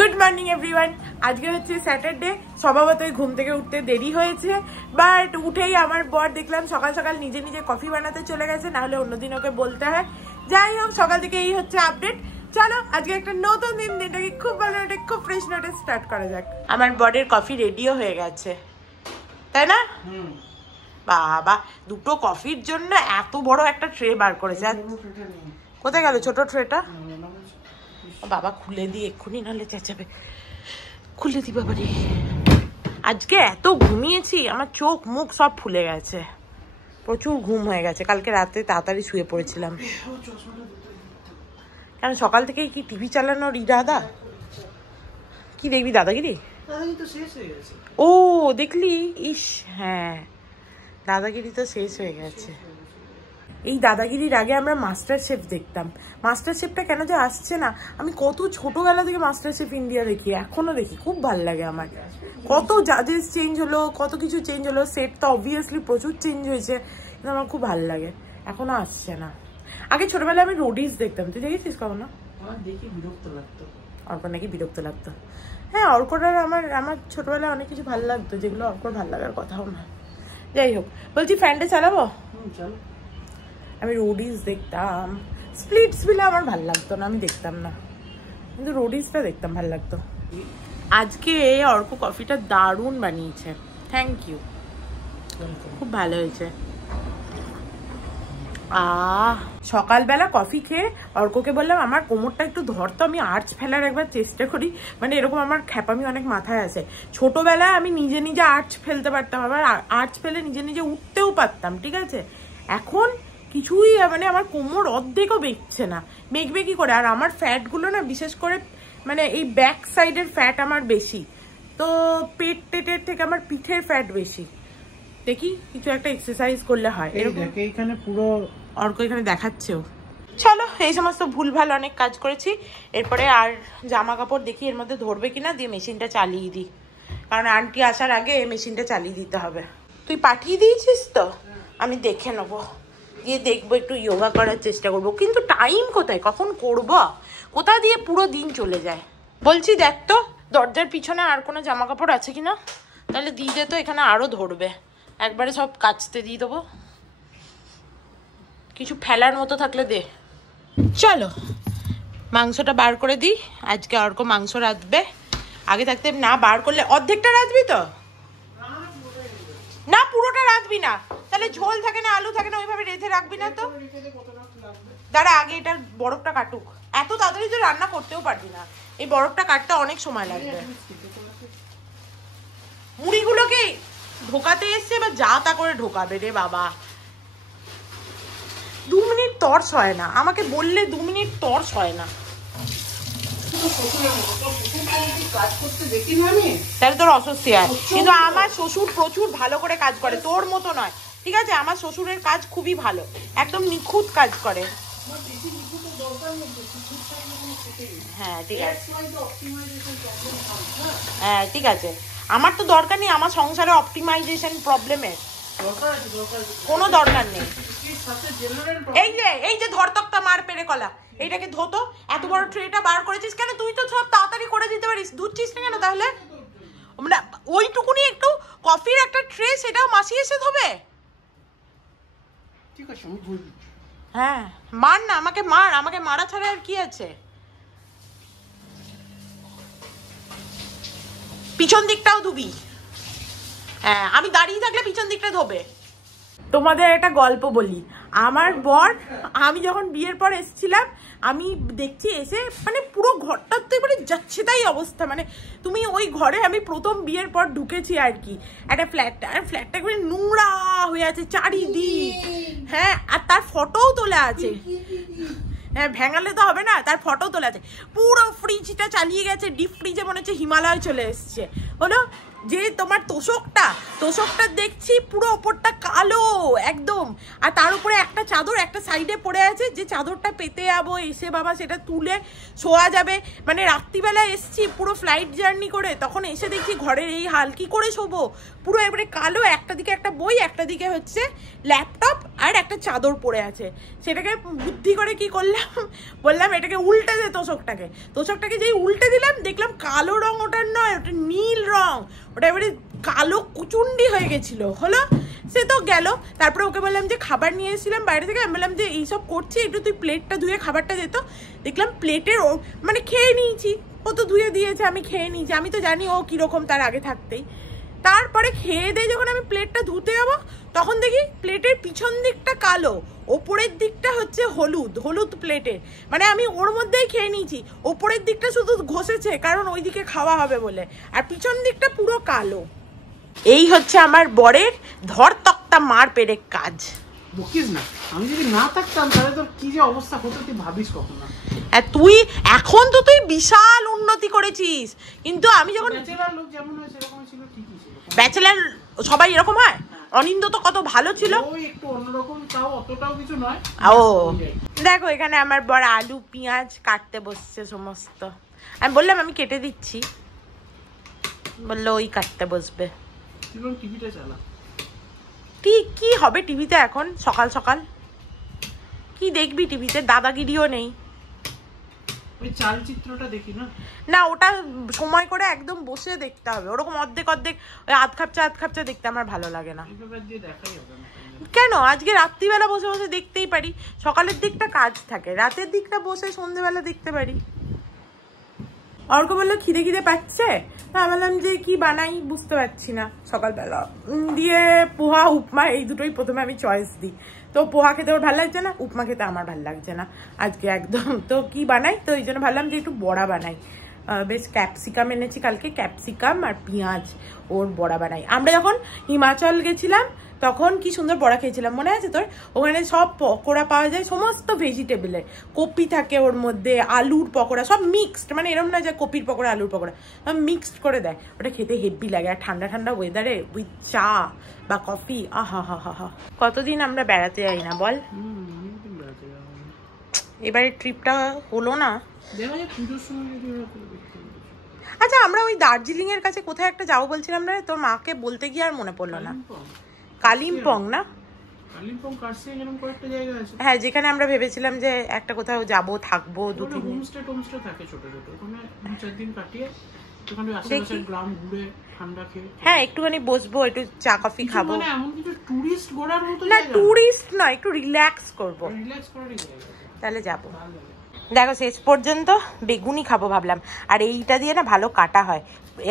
Good morning everyone. আজকে হচ্ছে Saturday. স্বভাবতই ঘুম থেকে উঠতে দেরি হয়েছে, বাট উঠেই আমার বর দেখলাম সকাল সকাল নিজে নিজে কফি বানাতে চলে গেছে, নাহলে অন্যদিন ওকে বলতে হয়। যাই হোক, সকাল থেকে এই হচ্ছে আপডেট। চলো আজকে একটা নতুন দিন, দিনটাকে খুব ভালো নোটে খুব ফ্রেশ নোটে স্টার্ট করা যাক। আমার বরের কফি রেডিও হয়ে গেছে, তাই না? বাবা, দুটো কফির জন্য এত বড় একটা ট্রে বার করেছে। কোথায় গেল ছোট ট্রেটা? বাবা খুলে দিই এক্ষুনি, নাহলে চেঁচাবে। খুলে দি বাবা রে। আজকে এত ঘুমিয়েছি, আমার চোখ মুখ সব ফুলে গেছে, প্রচুর ঘুম হয়ে গেছে। কালকে রাতে তাড়াতাড়ি শুয়ে পড়েছিলাম। কেন সকাল থেকেই কি টিভি চালানোর ইরাদা? কি দেখবি, দাদাগিরি? ও দেখলি? ইস হ্যাঁ, দাদাগিরি তো শেষ হয়ে গেছে। এই দাদাগিরির আগে আমরা মাস্টার শেফ দেখতাম। মাস্টার শেফটা কেন যে আসছে না, আমি কত ছোটবেলা থেকে মাস্টার শেফ ইন্ডিয়া দেখি, এখনো দেখি, খুব ভালো লাগে আমার। কত জাজেস চেঞ্জ হলো, কত কিছু চেঞ্জ হলো, সেট তো অবভিয়াসলি প্রচুর চেঞ্জ হয়েছে, কিন্তু আমার খুব ভালো লাগে। এখনো আসছে না। আগে ছোটবেলায় আমি রোডিস দেখতাম, তুই দেখেছিস কখনো? দেখি বিরক্ত লাগতো। অর্ক নাকি বিরক্ত লাগতো? হ্যাঁ, অর্কটার আমার ছোটবেলায় অনেক কিছু ভালো লাগতো, যেগুলো অর্কর ভালো লাগার কথাও না। যাই হোক, বলছি ফ্যানটা চালাবো? চলো। আমি রোডিস দেখতাম, স্প্লিটস বিলে আমার ভালো লাগতো না, আমি দেখতাম না, কিন্তু রোডিসটা দেখতাম, ভালো লাগতো। আজকে অর্ক কফিটা দারুণ বানিয়েছে, থ্যাংক ইউ, খুব ভালো হয়েছে। সকালবেলা কফি খেয়ে অর্ককে বললাম আমার কোমরটা একটু ধরতো, আমি আর্চ ফেলার একবার চেষ্টা করি। মানে এরকম আমার খ্যাপামি অনেক মাথায় আসে। ছোটবেলায় আমি নিজে নিজে আর্চ ফেলতে পারতাম, আবার আর্চ ফেলে নিজে নিজে উঠতেও পারতাম, ঠিক আছে? এখন কিছুই মানে আমার কোমর অর্ধেকও বেঁকছে না, বেঁকবে কি করে? আর আমার ফ্যাটগুলো না, বিশেষ করে মানে এই ব্যাক সাইডের ফ্যাট আমার বেশি, তো পেট টেটের থেকে আমার পিঠের ফ্যাট বেশি। দেখি কিছু একটা এক্সারসাইজ করলে হয়। এখানে পুরো অর্ক এখানে দেখাচ্ছেও। চলো, এই সমস্ত ভুলভাল অনেক কাজ করেছি। এরপরে আর জামা কাপড় দেখি এর মধ্যে ধরবে কিনা, দিয়ে মেশিনটা চালিয়ে দিই, কারণ আন্টি আসার আগে মেশিনটা চালিয়ে দিতে হবে। তুই পাঠিয়ে দিয়েছিস তো? আমি দেখে নেবো, দিয়ে দেখবো, একটু যোগা করার চেষ্টা করবো। কিন্তু টাইম কোথায়, কখন করবো, কোথা দিয়ে পুরো দিন চলে যায়। বলছি দেখ তো দরজার পিছনে আর কোনো জামা কাপড় আছে কিনা, তাহলে দিয়ে দে তো, এখানে আরো ধরবে। একবারে সব কাচতে দিয়ে দেবো, কিছু ফেলার মতো থাকলে দে। চলো মাংসটা বার করে দিই। আজকে অর্ক মাংস রাঁধবে। আগে থাকতে না বার করলে, অর্ধেকটা রাঁধবি তো? না পুরোটা রাঁধবি না, তাহলে ঝোল থাকে না, আলু থাকে না, ওইভাবে রেঁধে রাখবি না তো। দাঁড়া, আগে এটা বরফটা কাটুক। এত তাড়াতাড়ি তো রান্না করতেও পারবি না, এই বরফটা কাটতে অনেক সময় লাগবে। মুড়িগুলোকে ঢোকাতে এসছে, এবার যা তা করে ঢোকাবে রে বাবা। 2 মিনিট টর্চ হয় না, আমাকে বললে 2 মিনিট টর্চ হয় না। তাহলে তোর অস্বস্তি হয়, কিন্তু আমার শ্বশুর প্রচুর ভালো করে কাজ করে, তোর মতো নয়, ঠিক আছে? আমার শ্বশুরের কাজ খুবই ভালো, একদম নিখুঁত কাজ করে। হ্যাঁ ঠিক আছে, হ্যাঁ ঠিক আছে, আমার তো দরকার নেই, আমার সংসারে অপটিমাইজেশন প্রবলেমের কোনো দরকার নেই। এই যে ধরতকটা মার পেরে কলা, এইটাকে ধোতো। এত বড় ট্রেটা বার করেছিস কেন? তুই তো সব তাড়াতাড়ি করে দিতে পারিস, ধুচ্ছিস না কেন তাহলে? মানে ওইটুকুনি একটু কফির একটা ট্রে, সেটাও মাসি এসে ধোবে? ঠিক আছে, আমি ধুই। হ্যাঁ মার না, আমাকে মার, আমাকে মারা ছাড়া আর কি আছে? পিছন দিকটাও ধুবি? হ্যাঁ, আমি দাঁড়িয়ে থাকলে পিছন দিকটা ধোবে। তোমাদের একটা গল্প বলি। আমার বর, আমি যখন বিয়ের পর এসেছিলাম, আমি দেখছি এসে মানে পুরো ঘরটা তো এবারে যাচ্ছে তাই অবস্থা। মানে তুমি ওই ঘরে, আমি প্রথম বিয়ের পর ঢুকেছি আর কি, একটা ফ্ল্যাটটা, আর ফ্ল্যাটটা একবারে নোংরা হয়ে আছে চারিদিক। হ্যাঁ, আর তার ফটোও তোলা আছে। হ্যাঁ, ভেঙালে তো হবে না, তার ফটো তোলা আছে। পুরো ফ্রিজটা চালিয়ে গেছে, ডিপ ফ্রিজে মনে হচ্ছে হিমালয় চলে এসছে। হলো যে তোমার তোষকটা দেখছি পুরো ওপরটা কালো একদম, আর তার উপরে একটা চাদর একটা সাইডে পড়ে আছে, যে চাদরটা পেতে যাবো এসে বাবা সেটা তুলে শোয়া যাবে। মানে রাত্রিবেলা এসছি পুরো ফ্লাইট জার্নি করে, তখন এসে দেখছি ঘরের এই হাল, কি করে শোবো, পুরো এবারে কালো, একটা দিকে একটা বই, একটা দিকে হচ্ছে ল্যাপটপ, আর একটা চাদর পড়ে আছে। সেটাকে বুদ্ধি করে কি করলাম, বললাম এটাকে উল্টে দে তোষকটাকে যেই উল্টে দিলাম দেখলাম কালো রং ওটার নয়, ওটা নীল রং, ওটা এবারে কালো কুচুন্ডি হয়ে গেছিলো। হলো সে তো গেল। তারপরে ওকে বললাম যে খাবার নিয়ে এসেছিলাম বাইরে থেকে, আমি বললাম যে এইসব করছি একটু তুই প্লেটটা ধুয়ে খাবারটা দিত। দেখলাম প্লেটের মানে খেয়ে নিয়েছি, ও তো ধুয়ে দিয়েছে, আমি খেয়ে নিয়েছি, আমি তো জানি ও কীরকম তার আগে থাকতেই। তারপরে খেয়ে দিয়ে যখন আমি প্লেটটা ধুতে যাবো তখন দেখি প্লেটের পিছন দিকটা কালো, ওপরের দিকটা হচ্ছে হলুদ প্লেটের, মানে আমি ওর মধ্যেই খেয়ে নিয়েছি, ওপরের দিকটা শুধু ঘষেছে কারণ ওইদিকে খাওয়া হবে বলে, আর পিছন দিকটা পুরো কালো। এই হচ্ছে আমার বরের ধর তক্তা মার পেরে কাজ। বকিস না, আমি যদি না থাকতাম তাহলে তোর কি যে অবস্থা হতো তুই ভাবিস কখনো। তুই এখন তো তুই বিশাল উন্নতি করেছিস, কিন্তু আমি যখন ব্যাচেলার লোক যেমন হয় সেরকম ছিল, ঠিকই ছিল। ব্যাচেলার সবাই এরকম হয়? অনিন্দ তো কত ভালো ছিল, ওই একটু অন্যরকম, তাও অতটাও কিছু নয়। ও দেখো এখানে আমার বড় আলু পেঁয়াজ কাটতে বসছে সমস্ত, আমি বললাম আমি কেটে দিচ্ছি, বললো ওই কাটতে বসবে। টিভিটা চালা, ঠিক কি হবে টিভিতে এখন সকাল সকাল, কি দেখবি টিভিতে, দাদাগিরিও নেই। ওই চালচিত্রটা দেখি না, না ওটা সময় করে একদম বসে দেখতে হবে, ওরকম অর্ধেক ওই আধ খাপচা দেখতে আমার ভালো লাগে না। কেন আজকে রাত্রিবেলা বসে বসে দেখতেই পারি, সকালের দিকটা কাজ থাকে, রাতের দিকটা বসে সন্ধ্যেবেলা দেখতে পারি। অর্ক বললো খিদে পাচ্ছে, তা বললাম যে কি বানাই বুঝতে পারছি না, সকালবেলা দিয়ে পোহা উপমা এই দুটোই প্রথমে আমি চয়েস দিই, তো পোহা খেতে ওর ভালো লাগছে না, উপমা খেতে আমার ভালো লাগছে না আজকে একদম, তো কি বানাই, তো এই জন্য ভাবলাম যে একটু বড়া বানাই। বেশ ক্যাপসিকাম এনেছি কালকে, ক্যাপসিকাম আর পেঁয়াজ ওর বড়া বানাই। আমরা যখন হিমাচল গেছিলাম তখন কি সুন্দর বড়া খেয়েছিলাম, মনে আছে তোর? ওখানে সব পকোড়া পাওয়া যায় সমস্ত ভেজিটেবলের, কপি থাকে ওর মধ্যে, আলুর পকোড়া সব মিক্সড, মানে এরকম না যে কপির পকোড়া আলুর পকোড়া, সব মিক্সড করে দেয়, ওটা খেতে হেভি লাগে। আর ঠান্ডা ঠান্ডা ওয়েদারে উইথ চা বা কফি, আহা হা হা হা। কতদিন আমরা বেড়াতে যাই না বল, এবারে ট্রিপটা হলো না। আচ্ছা আমরা ওই দার্জিলিং এর কাছে কোথায় একটা যাবো বলছিলাম না, তোর মাকে বলতে গিয়ে আর মনে পড়লো না। কালিম্পং না, হ্যাঁ যেখানে আমরা ভেবেছিলাম যে একটা কোথাও যাবো, থাকবো, দুদিন থাকে ছোট ছোট, হ্যাঁ একটুখানি বসবো, একটু চা কফি খাবো, না টুরিস্ট নয়, একটু রিল্যাক্স করবো, তাহলে যাবো। দেখো শেষ পর্যন্ত বেগুনি খাবো ভাবলাম, আর এইটা দিয়ে না ভালো কাটা হয়,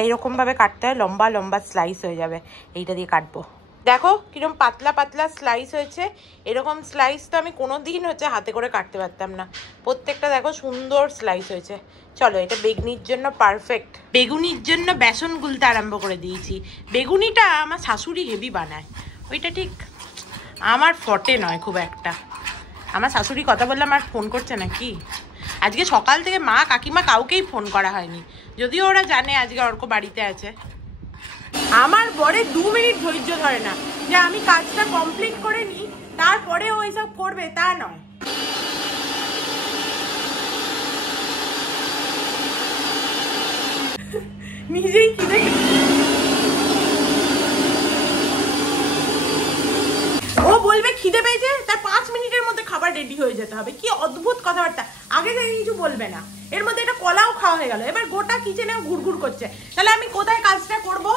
এইরকম ভাবে কাটতে হয়, লম্বা লম্বা স্লাইস হয়ে যাবে, এইটা দিয়ে কাটবো। দেখো কিরকম পাতলা পাতলা স্লাইস হয়েছে, এরকম স্লাইস তো আমি কোনোদিন হচ্ছে হাতে করে কাটতে পারতাম না, প্রত্যেকটা দেখো সুন্দর স্লাইস হয়েছে। চলো এটা বেগুনির জন্য পারফেক্ট। বেগুনির জন্য বেসন গুলতে আরম্ভ করে দিয়েছি। বেগুনিটা আমার শাশুড়ি হেভি বানায়, ওইটা ঠিক আমার ফটে নয় খুব একটা। আমার শাশুড়ি কথা বললাম আর ফোন করছে নাকি, আজকে সকাল থেকে মা কাকিমা কাউকেই ফোন করা হয়নি, যদিও ওরা জানে আজকে অর্ক বাড়িতে আছে। আমার বরে 2 মিনিট ধৈর্য ধরে না যে আমি কাজটা কমপ্লিট করে নিই তারপরে ও এসব করবে, তা নয়। নিজেই খিদে, ও বলবে খিদে পেয়েছে, তার 5 মিনিটের মধ্যে খাবার রেডি হয়ে যেতে হবে, কি অদ্ভুত কথাবার্তা। আগে থেকে কিছু বলবে না, এর মধ্যে এটা কলাও খাওয়া হয়ে গেল, এবার গোটা কিচেনে ঘুরঘুর করছে, তাহলে আমি কোথায় কাজটা করবো?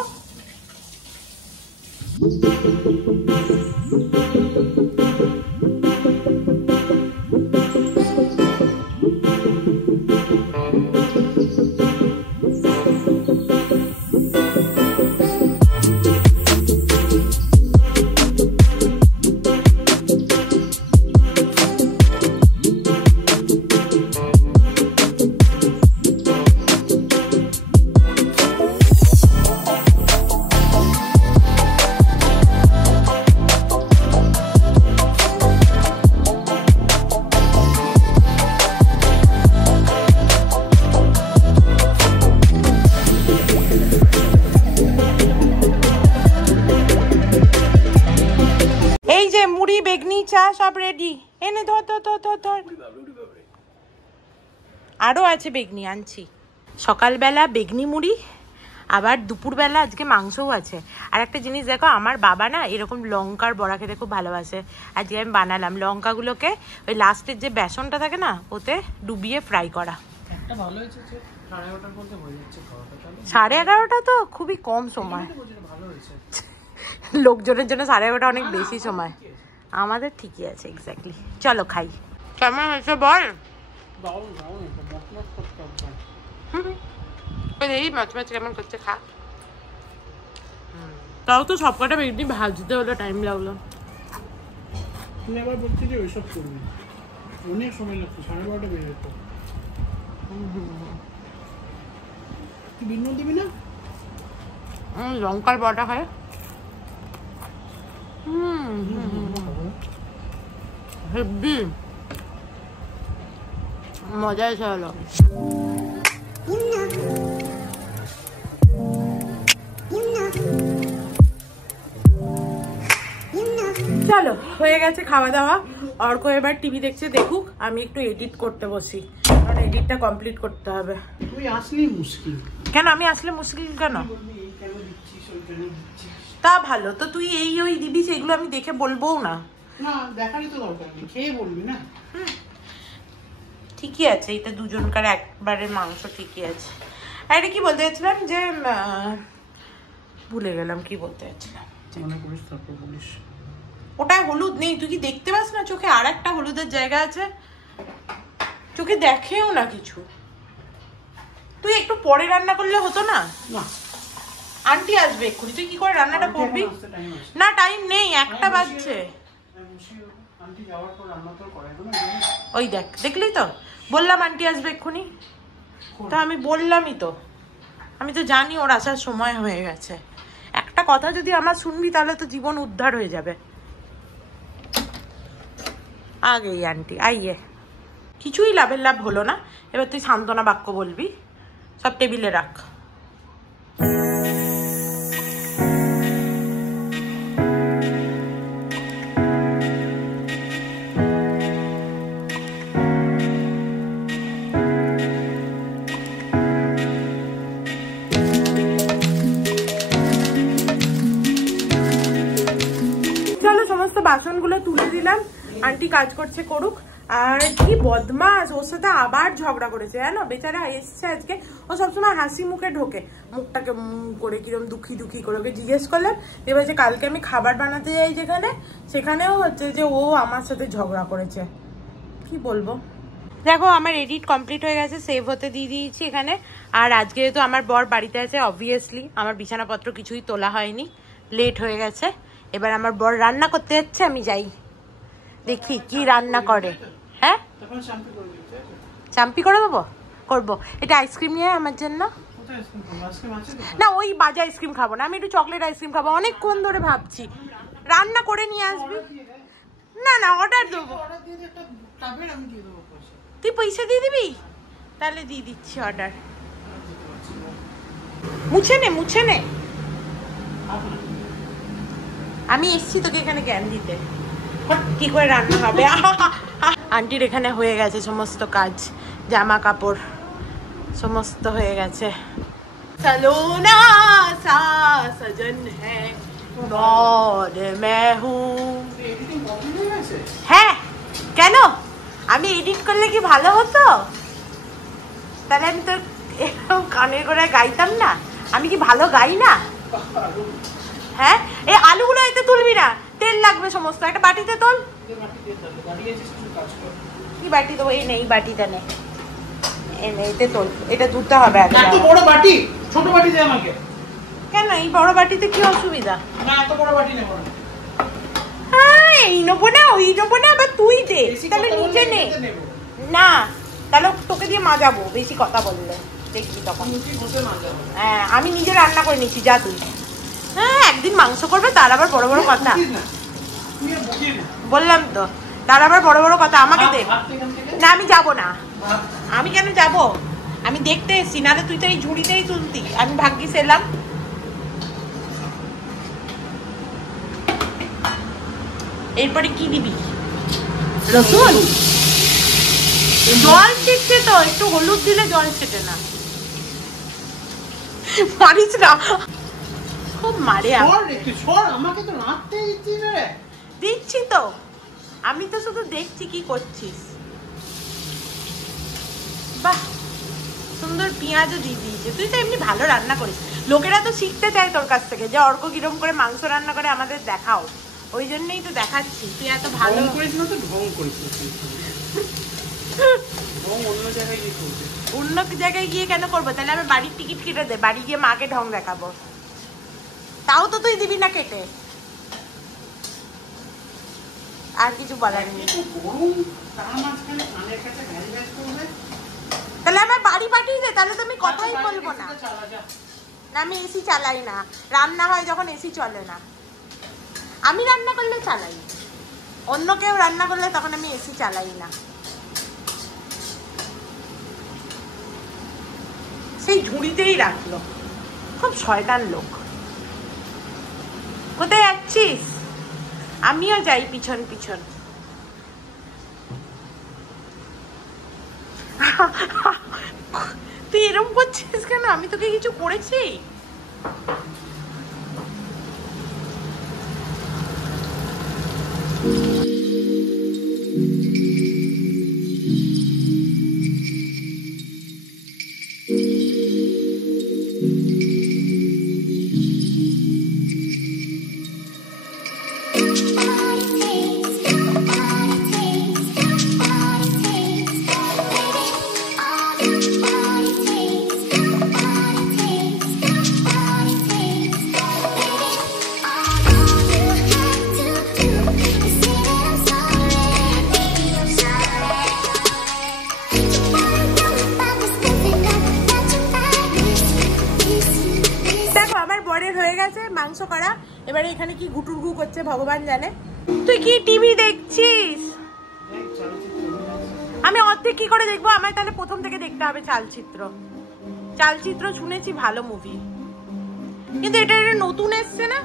যা সব রেডি। এনে ধর ধর ধর ধর ধর। আরও আছে বেগনি, আনছি। সকালবেলা বেগনি মুড়ি, আবার দুপুরবেলা আজকে মাংসও আছে। আর একটা জিনিস দেখো, আমার বাবা না এরকম লঙ্কার বড়া খেতে খুব ভালোবাসে। আজকে আমি বানালাম লঙ্কাগুলোকে ওই লাস্টের যে বেসনটা থাকে না ওতে ডুবিয়ে ফ্রাই করা। একটা ভালো হয়েছে যে 11:30টার মধ্যে হয়ে যাচ্ছে খাওয়াটা। 11:30টা তো খুবই কম সময়, ভালো হয়েছে। লোকজনের জন্য 11:30টা অনেক বেশি সময়। আমাদের ঠিকই আছে, এক্স্যাক্টলি। চলো খাই। কেমন হয়েছে বল? এই মাছ মাছ কেমন করছে, খা। তাও তো সবকটা বেগনি ভাজতে হলো, টাইম লাগলো। তুই আবার বলছি যে ওইসব করবি, অনেক সময় লাগছে, 12:30 বেজে যেত। তুই বিন্ন দিবি না? লঙ্কার বড়া হয়। হেব্বি মজা এসে হলো। চলো, হয়ে গেছে খাওয়া দাওয়া। অর্ক এবার টিভি দেখছে, দেখুক। আমি একটু এডিট করতে বসি, কারণ এডিটটা কমপ্লিট করতে হবে। তুই আসলি মুশকিল। কেন আমি আসলে মুশকিল কেন? তা ভালো তো, তুই এই ওই দিবি, সেগুলো আমি দেখে বলবোও না। না, দেখারই তো দরকার নেই, খেয়ে বলবি না। ঠিকই আছে, এটা দুজনকার একবারে মাংস, ঠিকই আছে। আর এটা কি বলতে চাচ্ছিলাম যে ভুলে গেলাম কি বলতে চাচ্ছিলাম। মনে করিস তারপর বলিস। ওটায় হলুদ নেই, তুই কি দেখতে পাস না চোখে আর একটা হলুদের জায়গা আছে? চোখে দেখেও না কিছু। তুই একটু পরে রান্না করলে হতো না? না, আন্টি আসবে এক্ষুনি, তুই কি করে রান্নাটা করবি? না, টাইম নেই, 1টা বাজছে। ওই দেখ, দেখলি তো, বললাম আন্টি আসবে এক্ষুনি। তো আমি বললামই তো, আমি তো জানি ওর আসার সময় হয়ে গেছে। একটা কথা যদি আমার শুনবি তাহলে তো জীবন উদ্ধার হয়ে যাবে। আগেই আন্টি আইয়ে, কিছুই লাভের লাভ হলো না। এবার তুই সান্ত্বনা বাক্য বলবি, সব টেবিলে রাখ। বাসনগুলো তুলে দিলাম, আন্টি কাজ করছে করুক। আর কি বদমাস, ওর সাথে আবার ঝগড়া করেছে জানো। বেচারা এসছে আজকে, ও সবসময় হাসি মুখে ঢোকে, মুখটাকে করে কিরম দুঃখী দুঃখী করে। ওকে জিজ্ঞেস করলাম, এবার যে কালকে আমি খাবার বানাতে যাই যেখানে, সেখানেও হচ্ছে যে ও আমার সাথে ঝগড়া করেছে। কি বলবো। দেখো আমার এডিট কমপ্লিট হয়ে গেছে, সেভ হতে দিয়ে দিয়েছি এখানে। আর আজকে যেহেতু আমার বর বাড়িতে আছে, অবভিয়াসলি আমার বিছানাপত্র কিছুই তোলা হয়নি, লেট হয়ে গেছে। এবার আমার বর রান্না করতে যাচ্ছে, আমি যাই দেখি কি রান্না করে। হ্যাঁ, চাম্পি করে দেবো, করবো। এটা আইসক্রিম নিয়ে আমার জন্য। না, ওই বাজে আইসক্রিম খাবো না, আমি একটু চকলেট আইসক্রিম খাবো। অনেকক্ষণ ধরে ভাবছি, রান্না করে নিয়ে আসবি। না না, অর্ডার দেবো। তুই পয়সা দিয়ে দিবি? তাহলে দিয়ে দিচ্ছি অর্ডার। মুছে নে, মুছে নে। আমি এসছি তোকে এখানে জ্ঞান দিতে কি করে রান্না হবে। আন্টির এখানে হয়ে গেছে সমস্ত কাজ, জামা কাপড় সমস্ত হয়ে গেছে। চলো না সা সজন হ্যাঁ মৌদ মে হুঁ। হ্যাঁ, কেন? আমি এডিট করলে কি ভালো হতো? তাহলে আমি তো এরকম কানের করে গাইতাম না? আমি কি ভালো গাই না? হ্যাঁ, এই আলুগুলো এতে তুলবি না, তেল লাগবে সমস্ত। একটা বাটিতে তোল। কি বাটি দেবো? এই নেই, বাটিটা নেই, এতে তোল। এটা ধুতে হবে। এত বড় বাটি, ছোট বাটি দে আমাকে। কেন? এই বড় বাটিতে কি অসুবিধা? না, এত বড় বাটি নেব না। হ্যাঁ, এই নেবো না, ওই নেবো না, আবার তুই দে। তাহলে নিচে নে না, তাহলে তোকে দিয়ে মাজাবো বেশি কথা বললে, দেখবি তখন। হ্যাঁ, আমি নিজে রান্না করে নিচ্ছি, যা তুই। হ্যাঁ, একদিন মাংস করবে, তার আবার বড় বড় কথা। বললাম তো, তার আবার বড় বড় কথা। আমাকে দে না, আমি যাব না। আমি কেন যাব? আমি দেখতে এসছি, নাহলে তুই তো এই ঝুড়িতেই তুলতি। আমি ভাগ্যিস এলাম। এরপরে কি দিবি? রসুন জল ছিটছে তো, একটু হলুদ দিলে জল ছিটে না। মারিস না, খুব মারে। আমাকে তো রাখতে দিচ্ছি রে। দিচ্ছি তো, আমি তো শুধু দেখছি কি করছিস। বাহ, সুন্দর পেঁয়াজও দিয়ে দিয়েছে। তুই তো এমনি ভালো রান্না করিস, লোকেরা তো শিখতে চায় তোর কাছ থেকে যে অর্ক কিরম করে মাংস রান্না করে আমাদের দেখাও। ওই জন্যই তো দেখাচ্ছি, তুই এত ভালো করিস না তো ঢং করিস না। অন্য জায়গায় গিয়ে কেন করবো? তাহলে আমি বাড়ির টিকিট কেটে দে, বাড়ি গিয়ে মাকে ঢং দেখাবো। তাও তো তুই দিবি না কেটে। আর কিছু বলার নেই। তাহলে আমার বাড়ি পাঠিয়ে দে, তাহলে তো আমি কথাই বলবো না। আমি এসি চালাই না, রান্না হয় যখন এসি চলে না। আমি রান্না করলে চালাই, অন্য কেউ রান্না করলে তখন আমি এসি চালাই না। সেই ঝুড়িতেই রাখলো, খুব শয়তান লোক। কোথায় যাচ্ছিস? আমিও যাই পিছন পিছন। তুই এরকম করছিস কেন? আমি তোকে কিছু করেছি? মাংস করা, এবারে এখানে কি গুটুর গু করছে ভগবান জানে। তুই কি টিভি দেখছিস? আমি অর্ধেক কি করে দেখবো? আমার তাহলে প্রথম থেকে দেখতে হবে চালচিত্র। চালচিত্র শুনেছি ভালো মুভি, কিন্তু এটা নতুন এসছে না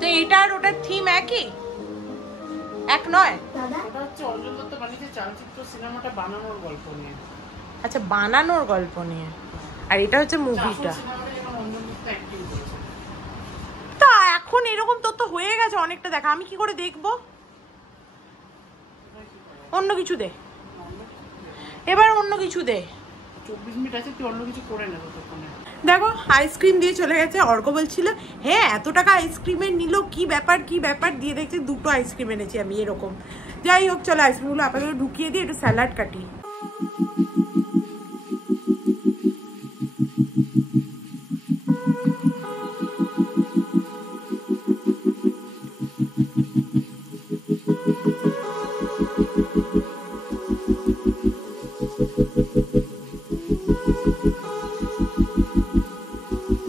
তো? এটা আর ওটার থিম একই? এক নয়? আচ্ছা, বানানোর গল্প নিয়ে, আর এটা হচ্ছে মুভিটা। তা এখন এরকম তোর তো হয়ে গেছে অনেকটা দেখা, আমি কি করে দেখবো? অন্য কিছু দে, এবার অন্য কিছু দে। 24 মিনিট আছে, তুই অন্য কিছু করে নেবো ততক্ষণে। দেখো আইসক্রিম দিয়ে চলে গেছে। অর্ক বলছিল হ্যাঁ এত টাকা আইসক্রিমের নিল, কি ব্যাপার কি ব্যাপার, দিয়ে দেখছি 2টো আইসক্রিম এনেছি আমি এরকম। যাই হোক, চলো আইসক্রিমগুলো আপাতত ঢুকিয়ে দিয়ে একটু স্যালাড কাটি।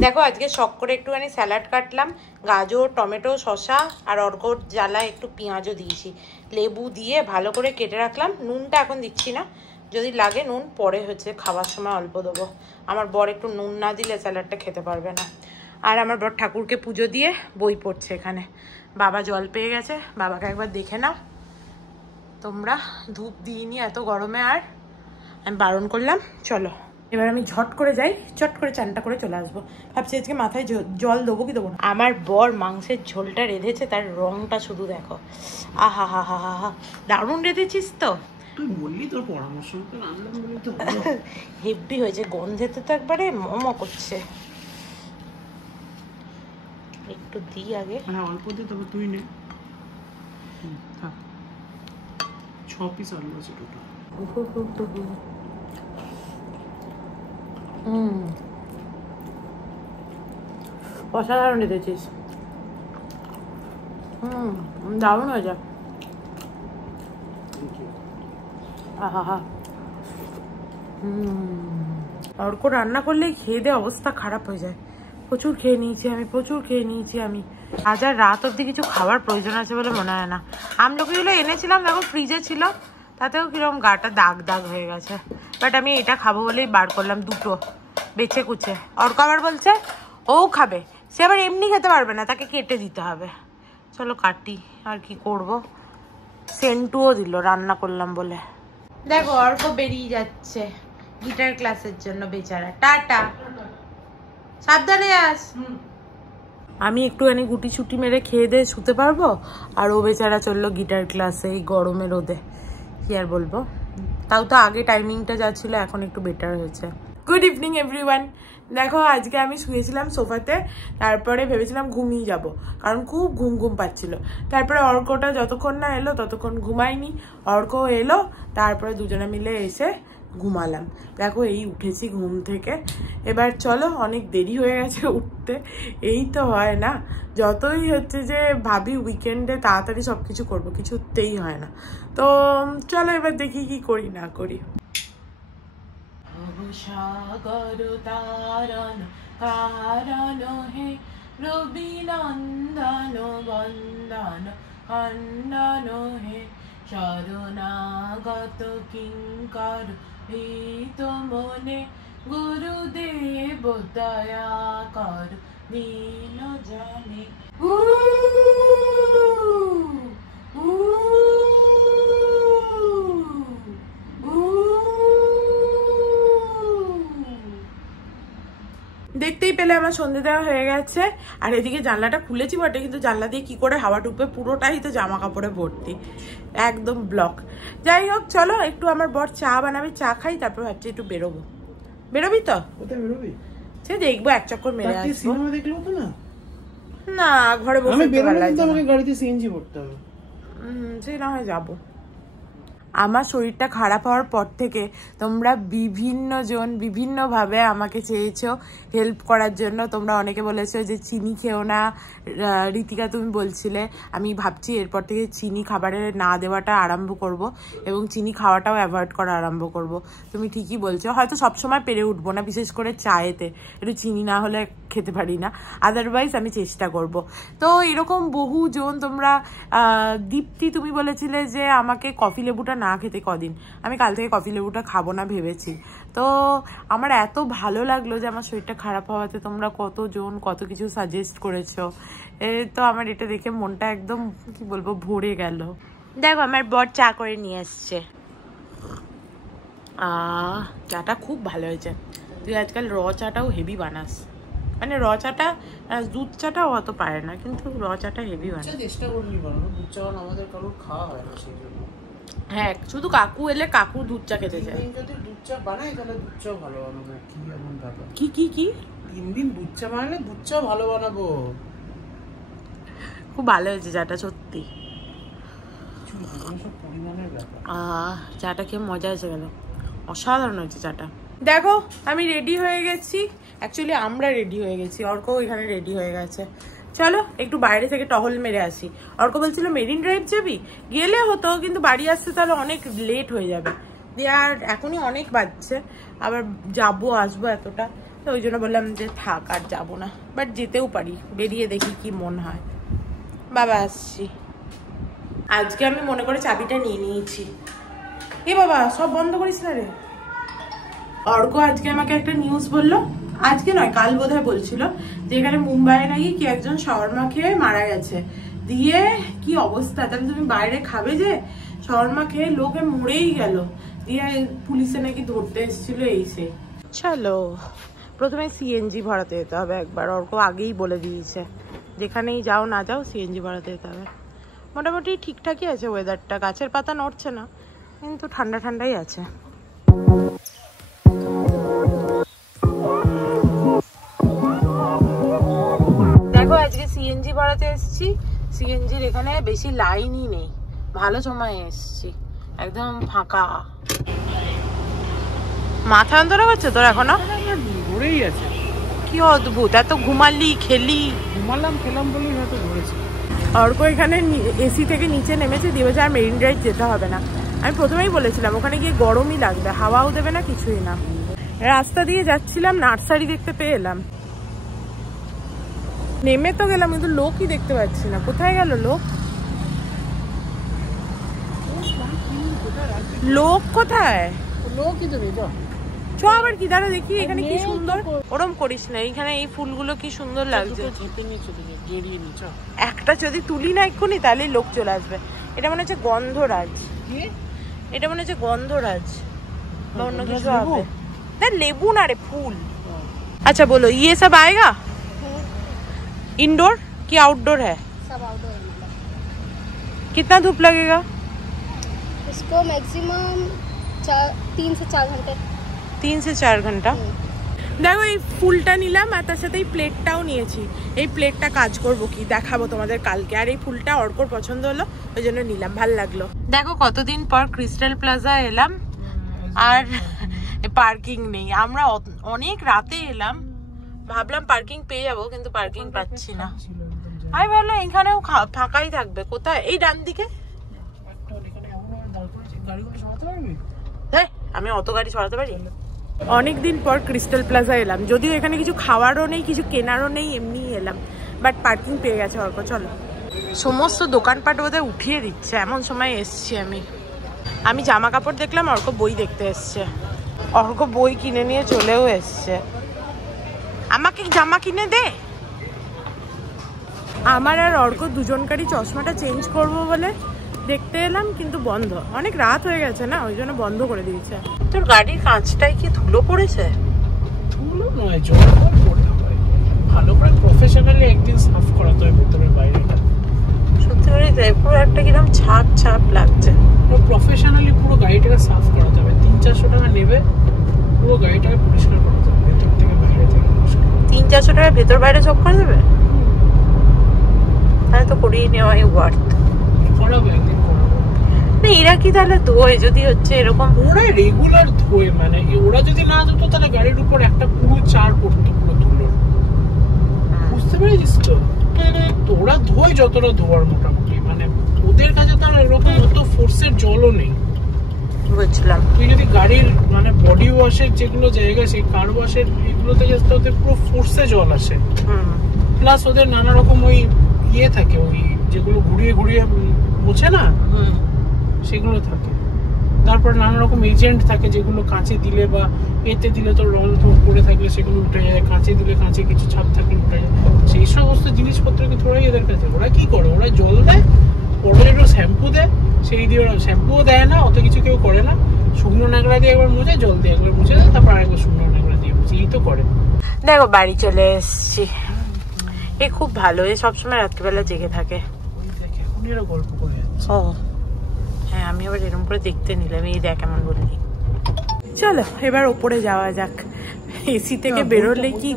দেখো আজকে শখ করে একটুখানি স্যালাড কাটলাম, গাজর, টমেটো, শসা আর অর্কর জ্বালায় একটু পেঁয়াজও দিয়েছি, লেবু দিয়ে ভালো করে কেটে রাখলাম। নুনটা এখন দিচ্ছি না, যদি লাগে নুন পরে হচ্ছে খাওয়ার সময় অল্প দেবো। আমার বর একটু নুন না দিলে স্যালাডটা খেতে পারবে না। আর আমার বর ঠাকুরকে পুজো দিয়ে বই পড়ছে এখানে। বাবা জল পেয়ে গেছে, বাবাকে একবার দেখে নাও তোমরা। ধূপ দিইনি এত গরমে, আর আমি বারণ করলাম। চলো এবার আমি ঝট করে যাই, চট করে চানটা করে চলে আসবো। ভাবছি আজকে মাথায় জল দেবো কি দেবো না। আমার বর মাংসের ঝোলটা রেঁধেছে, তার রংটা শুধু দেখো, আহা হা হা হা হা, দারুণ রেঁধেছিস তো। তুই বললি তোর পরামর্শ মতো রান্নাম বলি তো হেভি হয়েছে, গন্ধেতে তো একবারে মম করছে। একটু দিই আগে, হ্যাঁ অল্প দিয়ে, তবে তুই নে। থাক, 6 পিস আলু আছে টোটাল। অসাধারণ রেঁধেছিস। দারুণ হয়ে যা। আহা, অর্ক রান্না করলেই খেয়ে দিয়ে অবস্থা খারাপ হয়ে যায়। প্রচুর খেয়ে নিয়েছি আমি। আজ আর রাত অব্দি কিছু খাবার প্রয়োজন আছে বলে মনে হয় না। আমলকিগুলো এনেছিলাম, দেখো ফ্রিজে ছিল, তাতেও কিরকম গাটা দাগ দাগ হয়ে গেছে। বাট আমি এটা খাবো বলেই বার করলাম 2টো বেছে কুচে। অর্ক আবার বলছে ও খাবে, সে আবার এমনি খেতে পারবে না, তাকে কেটে দিতে হবে। চলো কাটি, আর কি করব। সেন্টুও দিল রান্না করলাম বলে। দেখো অর্ক বেরিয়ে যাচ্ছে গিটার ক্লাসের জন্য, বেচারা। টাটা, সাবধানে আস। আমি একটুখানি গুটি ছুটি মেরে খেয়ে দিয়ে শুতে পারবো, আর ও বেচারা চললো গিটার ক্লাসে এই গরমে রোদে। কি আর বলবো, তাও তো আগে টাইমিংটা যা ছিল এখন একটু বেটার হয়েছে। Good evening everyone. দেখো আজকে আমি শুয়েছিলাম সোফাতে, তারপরে ভেবেছিলাম ঘুমিয়ে যাব, কারণ খুব ঘুম ঘুম পাচ্ছিল। তারপরে অর্কটা যতক্ষণ না এলো ততক্ষণ ঘুমাইনি। অর্ক এলো, তারপরে দুজনে মিলে এসে ঘুমালাম। দেখো এই উঠেছি ঘুম থেকে। এবার চলো, অনেক দেরি হয়ে গেছে উঠতে। এই তো হয় না, যতই হচ্ছে যে ভাবি উইকেন্ডে তাড়াতাড়ি সব কিছু করবো, কিছুতেই হয় না। তো চলো এবার দেখি কি করি না করি। সাগর তারণ কারণ হে রবি নন্দন বন্দন খণ্ডন হে শরণাগত কিঙ্কর হিত মনে গুরুদেব দয়া কর দীন জনে। দেখতেই পেলে আমার সন্ধে দেওয়া হয়ে গেছে। আর এদিকে জানলাটা খুলেছি বটে, কিন্তু জানলা দিয়ে কি করে হাওয়া ঢুকবে, পুরোটাই তো জামা কাপড়ে ভর্তি, একদম ব্লক। যাই হোক চলো, একটু আমার বর চা বানাবে, চা খাই, তারপর ভাবছি একটু বেরোবো। বেরোবি তো? কোথায় বেরোবি? সে দেখবো, এক চক্কর মেরে আসবো। সিনেমা দেখলো তো না? না, ঘরে বসে আমি বেরোলে কিন্তু আমাকে গাড়িতে সিএনজি ভরতে হবে। সে না হয় যাবো। আমার শরীরটা খারাপ হওয়ার পর থেকে তোমরা বিভিন্নভাবে আমাকে চেয়েছো হেল্প করার জন্য। তোমরা অনেকে বলেছো যে চিনি খেও না, ঋতিকা তুমি বলছিলে। আমি ভাবছি এরপর থেকে চিনি খাবারে না দেওয়াটা আরম্ভ করব, এবং চিনি খাওয়াটাও অ্যাভয়েড করা আরম্ভ করব। তুমি ঠিকই বলছো, হয়তো সবসময় পেরে উঠবো না, বিশেষ করে চায়েতে একটু চিনি না হলে খেতে পারি না, আদারওয়াইজ আমি চেষ্টা করব। তো এরকম বহুজন তোমরা, দীপ্তি তুমি বলেছিলে যে আমাকে কফি লেবুটা না খেতে কদিন, আমি কাল থেকে কফি লেবুটা খাবো না ভেবেছি। তো আমার এত ভালো লাগলো যে আমার শরীরটা খারাপ হওয়াতে তোমরা কতজন কত কিছু সাজেস্ট করেছো। তো আমার এটা দেখে মনটা একদম কি বলবো ভরে গেল। দেখো আমার বর চা করে নিয়ে এসছে। চাটা খুব ভালো হয়েছে। তুই আজকাল র চাটাও হেভি বানাস, মানে র চাটা, দুধ চাটাও অত পারে না, কিন্তু র চাটা হেভি বানাস। চেষ্টা করলি বানানো, দুধ চা আমাদের কারোর খাওয়া হয় না সেই জন্য। হ্যাঁ, শুধু কাকু এলে কাকু দুধ চা খেতে চায়। যদি দুধ চা বানাই তাহলে দুধ চা ভালো বানাবো। কি এমন ব্যাপার? কি কি কি 3 দিন দুধ চা বানালে দুধ চা ভালো বানাবো। খুব ভালো হয়েছে চাটা, সত্যি। সব পরিমাণের ব্যাপার। চাটা খেয়ে মজা এসে গেল, অসাধারণ হয়েছে চাটা। দেখো আমি রেডি হয়ে গেছি, অ্যাকচুয়ালি আমরা রেডি হয়ে গেছি, অর্কও এখানে রেডি হয়ে গেছে। চলো একটু বাইরে থেকে টহল মেরে আসি। অর্ক বলছিল মেরিন ড্রাইভ যাবি, গেলে হতো, কিন্তু বাড়ি আসতে তাহলে অনেক লেট হয়ে যাবে। দিয়ে আর এখনই অনেক বাজছে, আবার যাবো আসবো এতটা, তো ওই জন্য বললাম যে থাক আর যাবো না, বাট যেতেও পারি, বেরিয়ে দেখি কি মন হয়। বাবা আসছি। আজকে আমি মনে করে চাবিটা নিয়ে নিয়েছি। এ বাবা, সব বন্ধ করিস না রে। অর্ক আজকে আমাকে একটা নিউজ বললো, আজকে নয় কাল বোধহয় বলছিল, যে এখানে মুম্বাইয়ে নাকি কি একজন শাওয়ারমা খেয়ে মারা গেছে। দিয়ে কি অবস্থা, তাহলে তুমি বাইরে খাবে যে, শাওয়ারমা খেয়ে লোকে মরেই গেল। দিয়ে পুলিশে নাকি ধরতে এসেছিল এই সে। চলো প্রথমে সিএনজি ভরাতে যেতে হবে একবার, অর্ক আগেই বলে দিয়েছে, যেখানেই যাও না যাও সিএনজি ভরাতে যেতে হবে। মোটামুটি ঠিকঠাকই আছে ওয়েদারটা, গাছের পাতা নড়ছে না, কিন্তু ঠান্ডা ঠান্ডাই আছে। দেখো আজকে সিএনজি ভরাতে এসেছি, সিএনজির এখানে বেশি লাইনই নেই, ভালো সময় এসেছি, একদম ফাঁকা। মাথা যন্ত্রণা করছে তোর এখনো? ঘুরেই আছে। কি অদ্ভুত, এত ঘুমালি খেলি? ঘুমালাম খেলাম বলেই হয়তো ঘুরেছি। অর্ক এখানে এসি থেকে নিচে নেমেছে, দিয়ে আর মেরিন ড্রাইভ যেতে হবে না। আমি প্রথমেই বলেছিলাম ওখানে গিয়ে গরমই লাগবে, হাওয়াও দেবে না, কিছুই না। রাস্তা দিয়ে যাচ্ছিলাম, নার্সারি দেখতে পেয়ে এলাম, নেমে তো গেলাম, কিন্তু লোকই দেখতে পাচ্ছি না, কোথায় গেল লোক? লোক কোথায়? লোকই তো নেই। চ আবার কি দাঁড়া দেখি এখানে কি সুন্দর। ওরম করিস না, এখানে এই ফুলগুলো কি সুন্দর লাগছে। একটা যদি তুলি না এক্ষুনি তাহলে লোক চলে আসবে। এটা মনে হচ্ছে গন্ধরাজ, এটা মনে হচ্ছে গন্ধরাজ বা অন্য কিছু হবে। लेबू ना रे फूल। अच्छा बोलो ये सब आएगा? इंडोर कि आउटडोर है? सब आउटडोर है। कितना धूप लगेगा इसको? मैक्सिमम 3 से 4 घंटे। 3 से 4 घंटा। দেখো এই ফুলটা নিলাম আর তার সাথে এই প্লেটটাও নিয়েছি। এই প্লেটটা কাজ করবো কি দেখাবো তোমাদের কালকে। আর এই ফুলটা অর্কর পছন্দ হলো ওই জন্য নিলাম, ভালো লাগলো। দেখো কতদিন পর ক্রিস্টাল প্লাজা এলাম আর পার্কিং নেই। আমরা অনেক রাতে এলাম, ভাবলাম পার্কিং পেয়ে যাবো কিন্তু পার্কিং পাচ্ছি না। আমি ভাবলাম এখানেও ফাঁকাই থাকবে। কোথায়? এই ডান দিকে। আমি অত গাড়ি সরাতে পারি? অনেকদিন পর ক্রিস্টাল প্লাজা এলাম, যদিও এখানে কিছু খাওয়ারও নেই কিছু কেনারও নেই, এমনি এলাম। বাট পার্কিং পেয়ে গেছে অর্ক। চলো, সমস্ত দোকানপাট বোধহয় উঠিয়ে দিচ্ছে, এমন সময় এসছি আমি জামা কাপড় দেখলাম, অর্ক বই দেখতে এসছে। অর্ক বই কিনে নিয়ে চলেও এসছে। আমাকে জামা কিনে দে। আমার আর অর্ক দুজনকারই চশমাটা চেঞ্জ করব বলে দেখতে এলাম, কিন্তু বন্ধ। অনেক রাত হয়ে গেছে না, ওই জন্য বন্ধ করে দিয়েছে। তোর গাড়ির কাঁচটায় কি ধুলো পড়েছে? ধুলো নয়, জল পড়ে হয়। ভালো করে প্রফেশনালি একদিন সাফ করাতে হয় ভেতরের বাইরেটা। সত্যি করে তাই, পুরো একটা কিরকম ছাপ ছাপ লাগছে। প্রফেশনালি পুরো গাড়িটাকে সাফ করাতে হবে। 300-400 টাকা নেবে, পুরো গাড়িটাকে পরিষ্কার করাতে হবে ভেতর থেকে বাইরে থেকে। 300-400 টাকা ভেতর বাইরে সব করে দেবে? তাহলে তো করিয়ে নেওয়াই ওয়ার্থ। করাবো, একদিন করাবো। না এরা কি তাহলে ধোয়? যদি হচ্ছে এরকম ওরা রেগুলার ধোয়, মানে ওরা যদি না ধুতো তাহলে গাড়ির উপর একটা পুরো চার পড়তো পুরো ধুলোর। বুঝতে পেরেছিস তো? তো ওরা ধোয় যতটা ধোয়ার মোটামুটি, মানে ওদের কাছে তো এরকম অত ফোর্সের জলও নেই। বুঝলাম। তুই যদি গাড়ির মানে বডি ওয়াশের যেগুলো জায়গা, সেই কার ওয়াশের এগুলোতে যাতে ওদের পুরো ফোর্সে জল আসে। প্লাস ওদের নানা রকম ওই ইয়ে থাকে, ওই যেগুলো ঘুরিয়ে ঘুরিয়ে মোছে না, সেগুলো থাকে। তারপর নানা রকম এজেন্ট থাকে যেগুলো কাঁচে দিলে বা এতে দিলে তো রং পড়ে থাকলে সেগুলো উঠে যায়, কাঁচে দিলে কাঁচে কিছু ছাপ থাকলে উঠে যায়। সেই সমস্ত জিনিসপত্র কিন্তু ওরাই এদের কাছে। ওরা কি করে, ওরা জল দেয়, ওরা একটু শ্যাম্পু দেয়, সেই দিয়ে ওরা শ্যাম্পুও দেয় না, অত কিছু কেউ করে না। শুকনো ন্যাকড়া দিয়ে একবার মুছে, জল দিয়ে একবার মুছে দেয়, তারপর আরেকবার শুকনো ন্যাকড়া দিয়ে মুছে, এই তো করে। দেখো বাড়ি চলে এসছি। এ খুব ভালো, এ সবসময় রাত্রিবেলা জেগে থাকে। এখন এরা গল্প করে যাচ্ছে। ও হ্যাঁ, আমি আবার এরকম করে দেখতে নিলাম। এই দেখ কেমন বললি। চলো এবার ওপরে যাওয়া যাক। এসি থেকে বেরোলেই কি,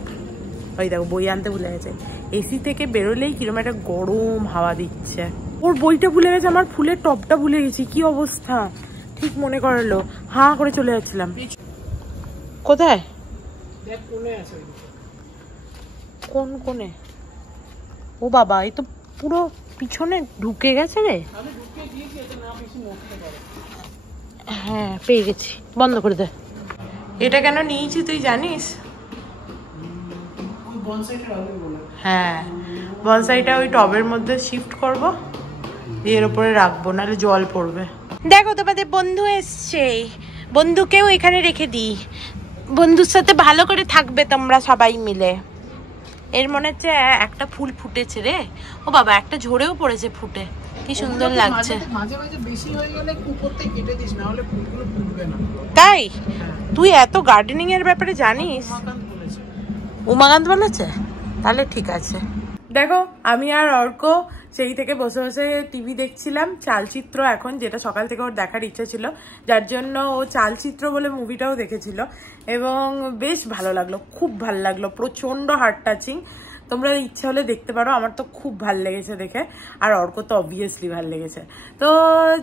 ওই দেখো বই আনতে ভুলে গেছে। এসি থেকে বেরোলেই কিরকম একটা গরম হাওয়া দিচ্ছে। ওর বইটা ভুলে গেছে, আমার ফুলের টপটা ভুলে গেছি। কি অবস্থা, ঠিক মনে করালো। হাঁ করে চলে যাচ্ছিলাম। কোথায়? কোন কোণে? ও বাবা, এই তো পুরো পিছনে ঢুকে গেছে রে। হ্যাঁ পেয়ে গেছি, বন্ধ করে দে। এটা কেন নিয়েছি তুই জানিস? হ্যাঁ, বনসাইটা ওই টবের মধ্যে শিফট করব, এর উপরে রাখবো, নাহলে জল পড়বে। দেখো তোমাদের বন্ধু এসছে, বন্ধুকেও এখানে রেখে দিই। বন্ধুর সাথে ভালো করে থাকবে তোমরা সবাই মিলে। এর মনে হচ্ছে একটা ফুল ফুটেছে রে। ও বাবা, একটা ঝরেও পড়েছে ফুটে, কি সুন্দর লাগছে। মাঝে মাঝে বেশি হয়ে গেলে কুকুরতে কেটে দিস, না হলে ফুলগুলো ফুটবে না। তাই? তুই এত গার্ডেনিং এর ব্যাপারে জানিস? উমাকান্ত বলেছে, তাহলে ঠিক আছে। দেখো আমি আর অর্ক সেই থেকে বসে বসে টিভি দেখছিলাম, চালচিত্র এখন, যেটা সকাল থেকে ওর দেখার ইচ্ছা ছিল, যার জন্য ও চালচিত্র বলে মুভিটাও দেখেছিল এবং বেশ ভালো লাগলো, খুব ভালো লাগলো, প্রচন্ড হার্ট টাচিং। তোমরা ইচ্ছা হলে দেখতে পারো, আমার তো খুব ভাল লেগেছে দেখে, আর অর্ক তো অবভিয়াসলি ভাল লেগেছে। তো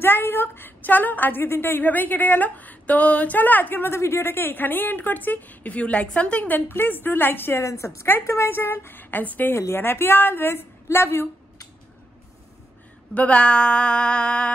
যাই হোক, চলো আজকের দিনটা এইভাবেই কেটে গেল। তো চলো আজকের মতো ভিডিওটাকে এখানেই এন্ড করছি। If you like something then please do like, share and subscribe to my channel and stay healthy and happy always. Love you. Bye bye.